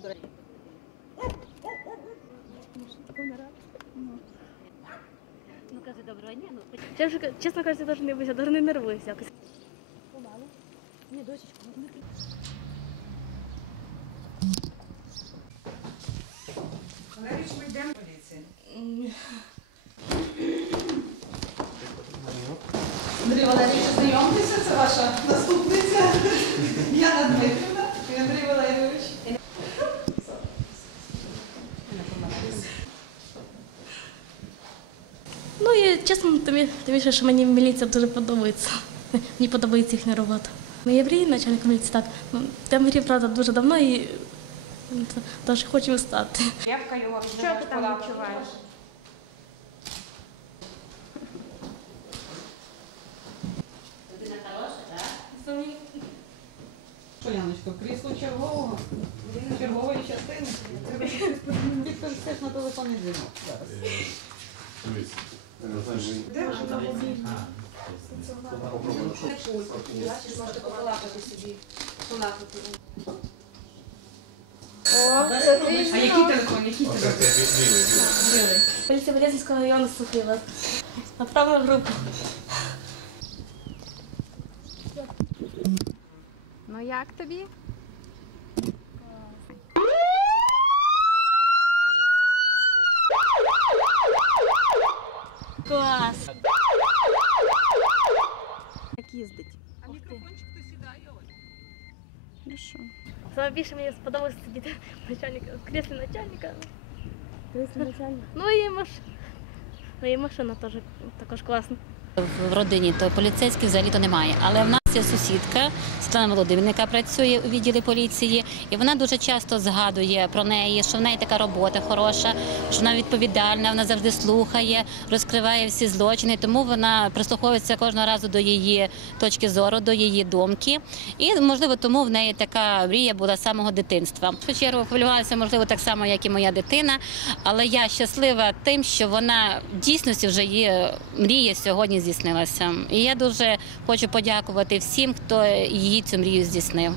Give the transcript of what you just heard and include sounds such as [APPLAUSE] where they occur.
сюди. Ну каже, доброго дня, ну Я вже, чесно кажучи, даже не боюся, даже не нервуюся. Помалу. Ні, дочечку, не Валерійович, ми йдемо в поліцію. Андрій Валерійович, знайомтеся, це ваша Ну і чесно, тобі, тобі що мені міліція дуже подобається. [LAUGHS] Мені подобається їхня робота. Ну, я мрію начальник міліції, так. Ну, я мрію, правда, дуже давно і ну, теж хочу стати. Кепка його Що ти там відчуваєш? В крісло чергового, чергової частини. Треба [LAUGHS] відповістиш на телефонний дзвінок. Дивись. Де вже на Можете побалакати собі. Полакати. А який телефон? Який телефон? Поліція Березинського району групу. Ну як тобі? Клас. Як їздить? А мікрофончик то сідає, Оля. Що? Саме більше мені сподобалося сидіти начальника, в кріслі начальника. Кріслі начальника. Ну і машина. Ну і машина теж також класна. В родині, то поліцейських взагалі-то немає. Але в нас є сусідка Світлана Володимирівна, яка працює у відділі поліції, і вона дуже часто згадує про неї, що в неї така робота хороша, що вона відповідальна, вона завжди слухає, розкриває всі злочини. Тому вона прислуховується кожного разу до її точки зору, до її думки. І можливо, тому в неї така мрія була з самого дитинства. В чергу хвилювалася, можливо, так само, як і моя дитина. Але я щаслива тим, що вона в дійсності вже її мрія сьогодні здійснилася. І я дуже хочу подякувати всім, хто її цю мрію здійснив.